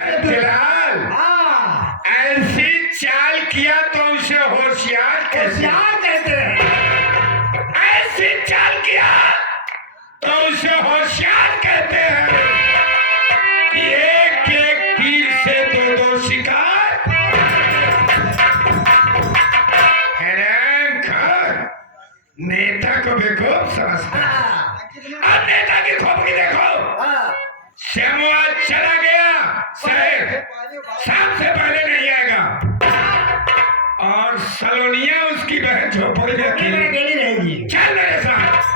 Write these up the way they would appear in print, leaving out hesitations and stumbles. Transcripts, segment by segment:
फिलहाल हाँ ऐसी चाल किया तो उसे होशियार कहते हैं। ऐसी चाल किया तो उसे होशियार कहते हैं कि एक एक तीर से दो दो शिकार। हैरान खान नेता को बेवकूफ समझता है। अब नेता की खोपड़ी देखो। श्यामुआ चला गया शहर, शाम से पहले नहीं आएगा और सलोनिया उसकी बहन झोपड़ी में अकेली रहेगी। चल मेरे साथ।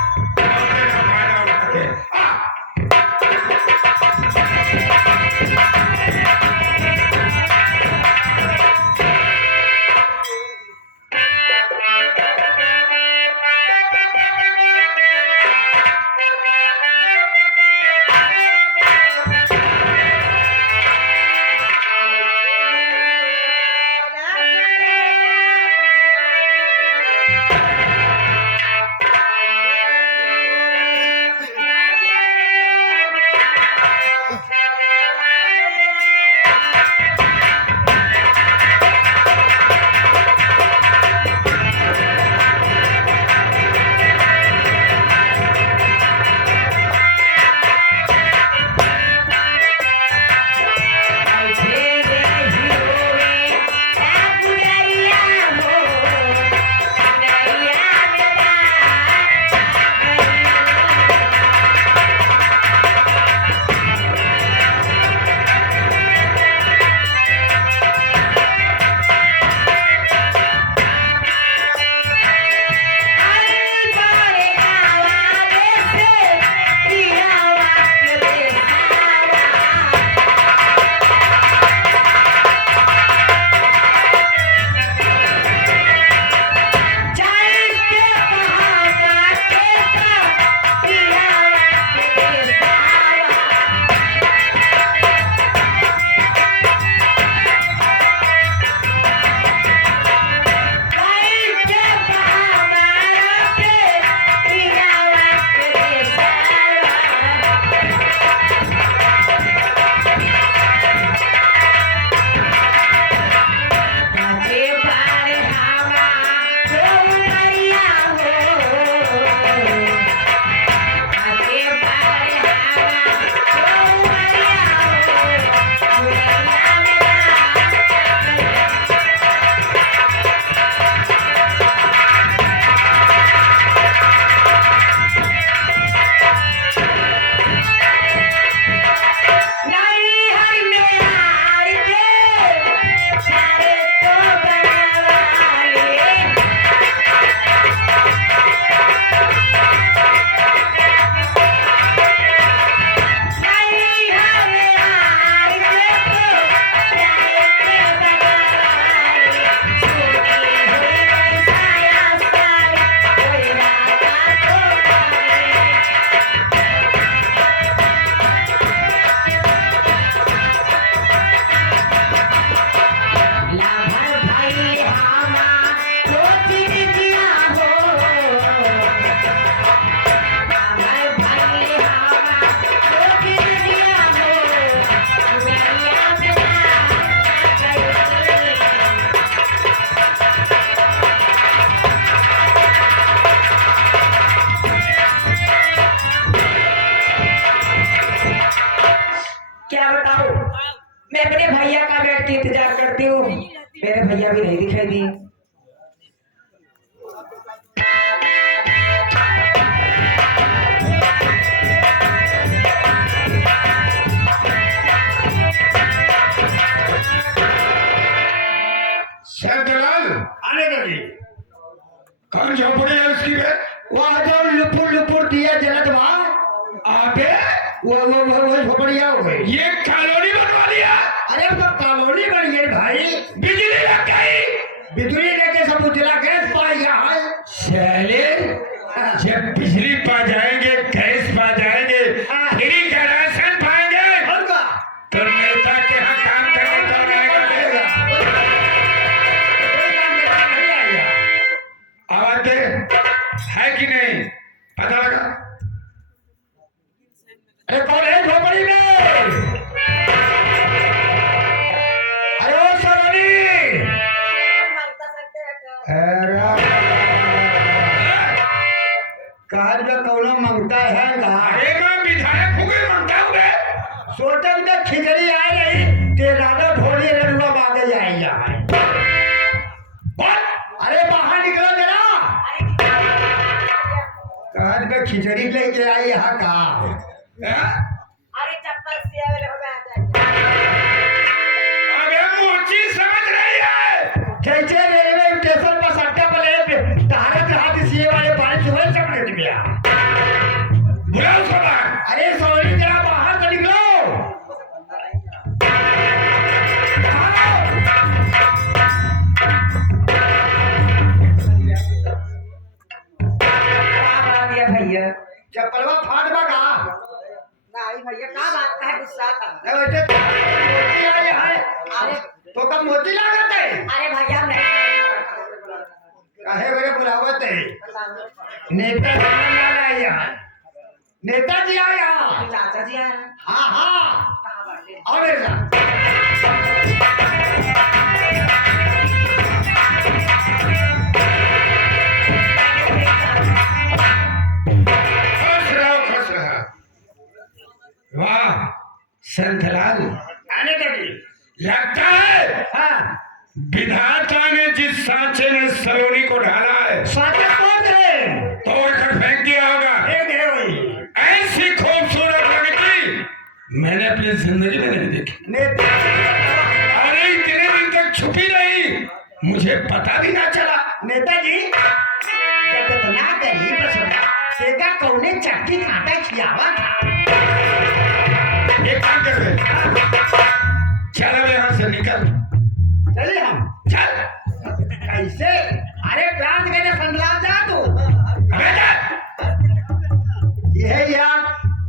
क्या बताऊं, मैं अपने भैया का बैठ के इंतजार करती हूँ। मेरे भैया भी नहीं दिखाई दिए। आने लगी। कौन झोपड़ी है उसकी बे? वहाँ जो लुपुर लुपुर दिया जलत वहाँ आगे वो झोपड़िया हो गई। ये कॉलोनी बनवा लिया। अरे वो कॉलोनी बन गई भाई। बिजली लग गई। बिजली लेके सब उजला गैस पा गया है। चले जब बिजली पा जाएंगे, गैस पा जाएंगे, फ्री का राशन पाएंगे तो नेता के यहाँ काम करने का रहेगा। आवाज दे है कि नहीं पता लगा? अरे कौन है झोपड़ी में? नहीं वैसे तो मोती है अरे तो कब मोती लागत है अरे भैया नहीं काहे बरे बुलावत है नेता आया नेताजी आया चाचा जी आए हाँ हाँ और ऐसा खुश रहा। वाह संतलाल, आने तक लगता है हाँ विधाता ने जिस सांचे में सलोनी को ढाला है साथे कौन है तोड़कर फेंक दिया होगा। एक है वही ऐसी खूबसूरत लड़की मैंने अपनी जिंदगी में नहीं देखी। नेता अरे इतने दिन तक छुपी रही, मुझे पता भी ना चला। नेताजी जब इतना गरीब सुना तेगा कौने चक्की काटा खियावा था एक काम कर रहे, चल अब यहाँ से निकल। चले हम चल कैसे अरे प्रांत मैंने संभला जा तू बेटा, यह यार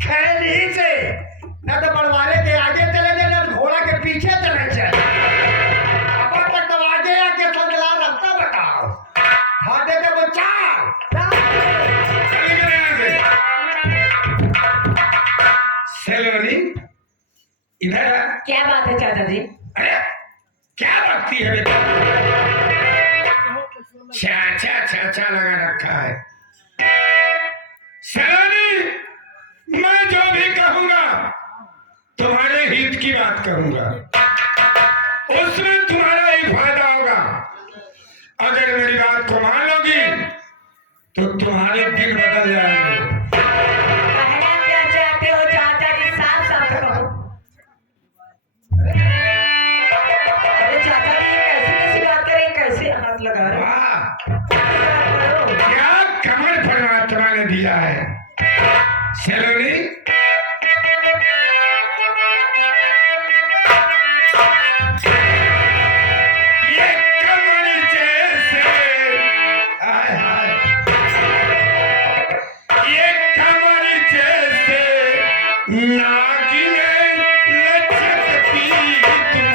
खेल ही से न तो बड़वारे के आगे चले जाए न घोड़ा के पीछे चले जाए अब तक तो आगे आके संभला रास्ता बताओ हाथे के वो चार निकल यहाँ से। सलोनी इधर आ। क्या बात है चाचा जी अरे क्या बकती है बेटा, चाचा चाचा लगा रखा है। सलोनी, मैं जो भी कहूंगा तुम्हारे हित की बात कहूंगा, उसमें तुम्हारा ही फायदा होगा। अगर मेरी बात को मान लोगी तो तुम्हारे दिन बदल जाएंगे। कहना क्या चाहते हो चाचा जी साफ साफ कहो। अरे चाचा जी कैसी कैसी बात करें, कैसे हाथ लगा रहे वाह, हो? क्या कमर परमात्मा ने दिया है। सलोनी, ये कमर जैसे, हाय हाय, ये कमर जैसे नागिन लचकती तुम।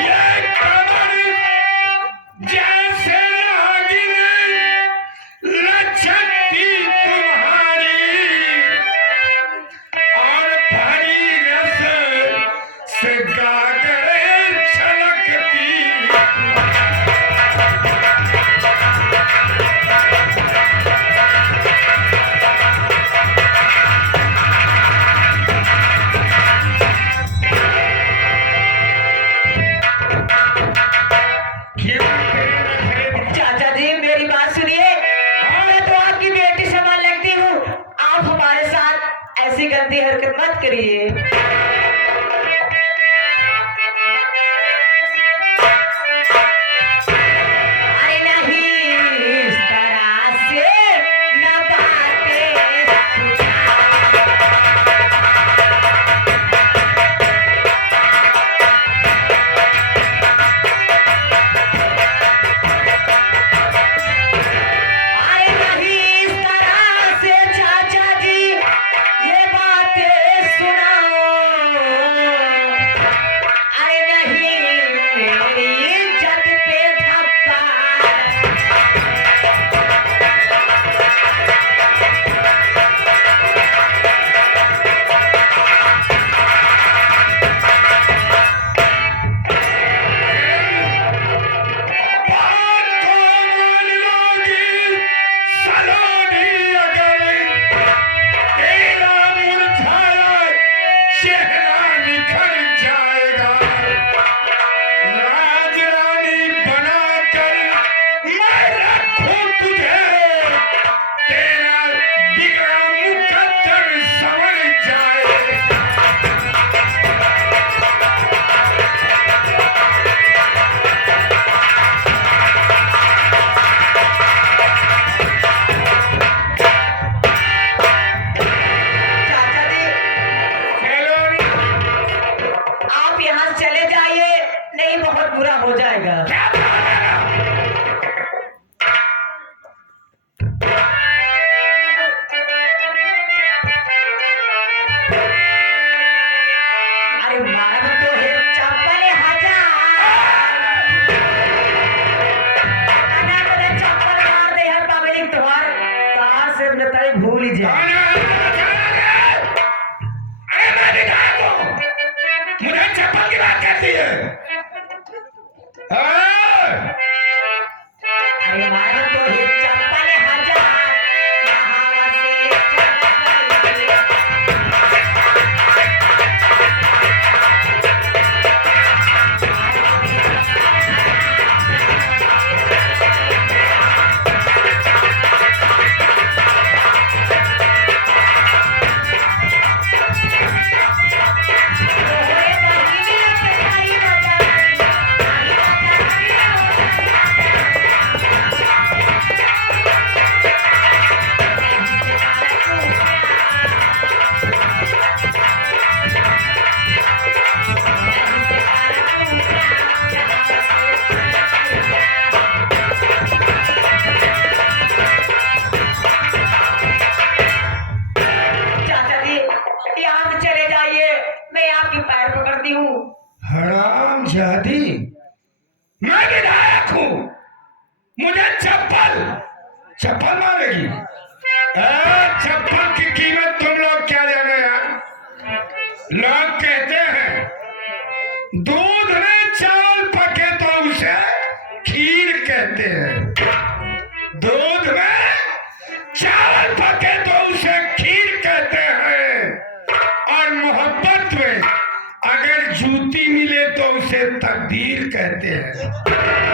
ये कमर जैसे नागिन लचकती तुम्हारी, और भरी रस से गागरे छलकती। क्यों खरीद? चाचा जी मेरी बात सुनिए, मैं तो आपकी बेटी समान लगती हूँ, आप हमारे साथ ऐसी गंदी हरकत मत करिए। अरे नहीं इस तरह से न बातें अरे नहीं इस तरह से चाचा जी ये बातें सुनाओ। अरे मारो तो ही चप्पल हजार यहाँ से चल गई। ओए बहिनी के भाई बजा चाचा जी यहाँ से चले जाइए, मैं आपके पैर पकड़ती हूँ। हराम जादी, मैं विधायक हूँ, मुझे चप्पल मारेगी। चप्पल की कीमत तुम लोग क्या जानो यार। लोग कहते हैं दूध में चावल पके तो उसे खीर कहते हैं, दूध में चावल पके तो उसे खीर कहते हैं, और मोहब्बत में अगर जूती मिले तो उसे तकदीर कहते हैं।